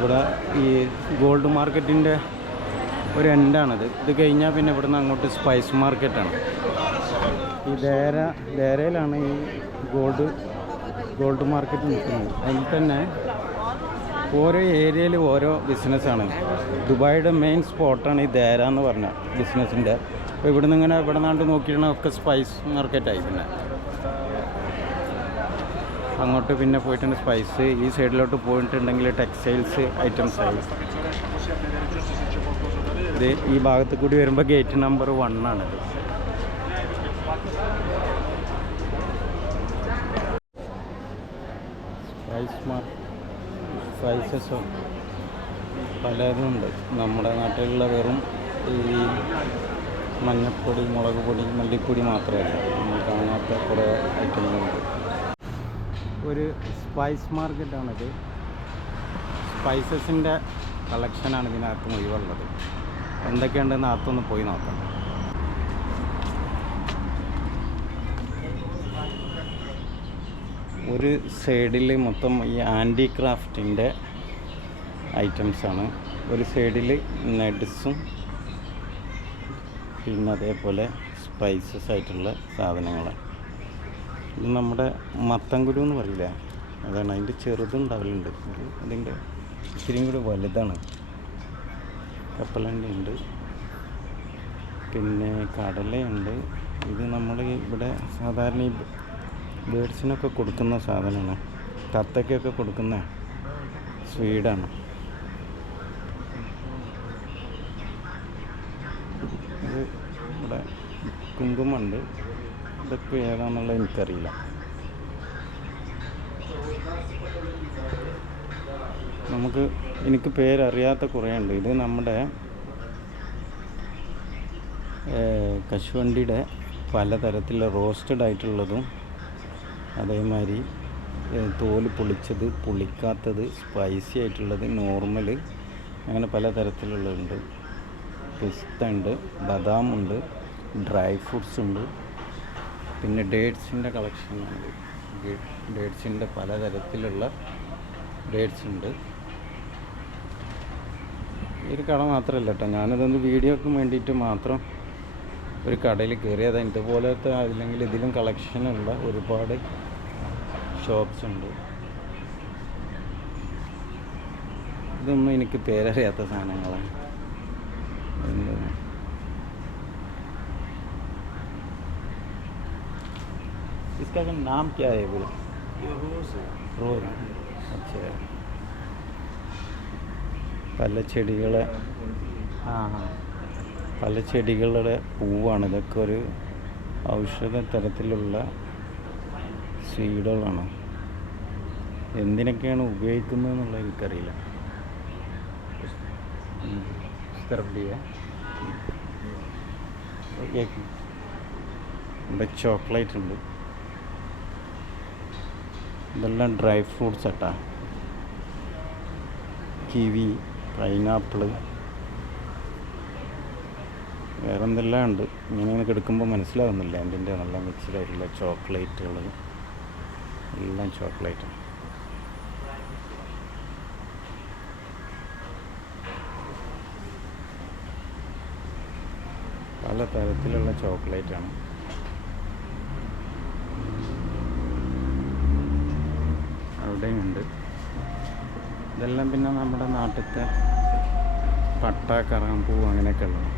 ഇവിടെ ഈ ഗോൾഡ് മാർക്കറ്റിൻ്റെ ഒരു എൻഡാണിത്. ഇത് കഴിഞ്ഞാൽ പിന്നെ ഇവിടുന്ന് അങ്ങോട്ട് സ്പൈസ് മാർക്കറ്റാണ്. ഈ ദേരയിലാണ് ഈ ഗോൾഡ് മാർക്കറ്റ് നിൽക്കുന്നത്. അതിൽ തന്നെ ഓരോ ഏരിയയിൽ ഓരോ ബിസിനസ്സാണ്. ദുബായിയുടെ മെയിൻ സ്പോട്ടാണ് ഈ ദേര എന്ന് പറഞ്ഞ ബിസിനസ്സിൻ്റെ. അപ്പോൾ ഇവിടുന്ന് ഇങ്ങനെ ഇവിടെ നാണ്ട് നോക്കിയിരുന്നാൽ ഒക്കെ സ്പൈസ് മാർക്കറ്റായി. പിന്നെ അങ്ങോട്ട് പിന്നെ പോയിട്ടുണ്ട് സ്പൈസ്. ഈ സൈഡിലോട്ട് പോയിട്ടുണ്ടെങ്കിൽ ടെക്സ്റ്റൈൽസ് ഐറ്റംസ് ആയി. ഇത് ഈ ഭാഗത്ത് കൂടി വരുമ്പോൾ ഗേറ്റ് നമ്പർ 1 ആണിത്. സ്പൈസസ് പലതുമുണ്ട്. നമ്മുടെ നാട്ടിലുള്ള വെറും ഈ മഞ്ഞൾപ്പൊടി, മുളക് പൊടി, മല്ലിപ്പൊടി മാത്രമല്ല, നമ്മൾ കാണാത്ത കുറേ ഐറ്റങ്ങളുണ്ട്. ഒരു സ്പൈസ് മാർക്കറ്റാണിത്. സ്പൈസസിൻ്റെ കളക്ഷനാണ് ഇതിനകത്ത് മുഴുവുള്ളത്. എന്തൊക്കെയുണ്ടെന്ന് അകത്തൊന്ന് പോയി നോക്കാം. ഒരു സൈഡിൽ മൊത്തം ഈ ഹാൻഡിക്രാഫ്റ്റിൻ്റെ ഐറ്റംസാണ്. ഒരു സൈഡിൽ നട്ട്സും പിന്നെ അതേപോലെ സ്പൈസസ് ആയിട്ടുള്ള സാധനങ്ങൾ. ഇത് നമ്മുടെ മത്തൻകുരു എന്ന് പറയില്ല, അതാണ്. അതിൻ്റെ ചെറുതുണ്ടാവലുണ്ട്. അതിൻ്റെ ഇത്തിരിയും കൂടി വലുതാണ്. കപ്പലണ്ടി ഉണ്ട്, പിന്നെ കടലയുണ്ട്. ഇത് നമ്മൾ ഇവിടെ സാധാരണ ഈ ബേഡ്സിനൊക്കെ കൊടുക്കുന്ന സാധനമാണ്. തത്തയ്ക്കൊക്കെ കൊടുക്കുന്ന സ്വീഡാണ്. ഇത് ഇവിടെ കുങ്കുമുണ്ട്. ഇതൊക്കെ ഏതാണെന്നുള്ളത് എനിക്കറിയില്ല. എനിക്ക് പേരറിയാത്ത കുറേ ഉണ്ട്. ഇത് നമ്മുടെ കശുവണ്ടിയുടെ പലതരത്തിലുള്ള റോസ്റ്റഡ് ആയിട്ടുള്ളതും അതേമാതിരി തോല് പൊളിച്ചത്, പൊളിക്കാത്തത്, സ്പൈസി ആയിട്ടുള്ളത്, നോർമൽ, അങ്ങനെ പലതരത്തിലുള്ളതുണ്ട്. പിസ്ത ഉണ്ട്, ബദാമുണ്ട്, ഡ്രൈ ഫ്രൂട്ട്സ് ഉണ്ട്, പിന്നെ ഡേറ്റ്സിൻ്റെ കളക്ഷനുണ്ട്. ഡേറ്റ്സിൻ്റെ പലതരത്തിലുള്ള ഡേറ്റ്സ് ഉണ്ട്. ഈ ഒരു കട മാത്രമല്ല കേട്ടോ, ഞാനിതൊന്ന് വീഡിയോക്ക് വേണ്ടിയിട്ട് മാത്രം ഒരു കടയിൽ കയറിയത്. ഇതുപോലത്തെ അല്ലെങ്കിൽ ഇതിലും കളക്ഷനുള്ള ഒരുപാട് ഷോപ്സ് ഉണ്ട്. ഇതൊന്നും എനിക്ക് പേരറിയാത്ത സാധനങ്ങളാണ്. इसका नाम क्या है बोले? रोज. अच्छा. പല ചെടികളുടെ പൂവാണ്. ഇതൊക്കെ ഒരു ഔഷധ തരത്തിലുള്ള സീഡുകളാണ്. എന്തിനൊക്കെയാണ് ഉപയോഗിക്കുന്നത് എന്നുള്ളത് എനിക്കറിയില്ല. ഇവിടെ ചോക്ലേറ്റ് ഉണ്ട്. ഇതെല്ലാം ഡ്രൈ ഫ്രൂട്ട്സ് ആട്ടാ. കിവി, പൈനാപ്പിള്, വേറെ എന്തെല്ലാം ഉണ്ട്. ഇങ്ങനെ എടുക്കുമ്പോൾ മനസ്സിലാവുന്നില്ല. അതിൻ്റെ നല്ല മിക്സ്ഡായിട്ടുള്ള ചോക്ലേറ്റുകൾ, എല്ലാം ചോക്ലേറ്റാണ്. പല തരത്തിലുള്ള ചോക്ലേറ്റാണ്. അവിടെയുണ്ട്. ഇതെല്ലാം പിന്നെ നമ്മുടെ നാട്ടിലത്തെ പട്ട, കറാമ്പൂ അങ്ങനെയൊക്കെ ഉള്ളത്.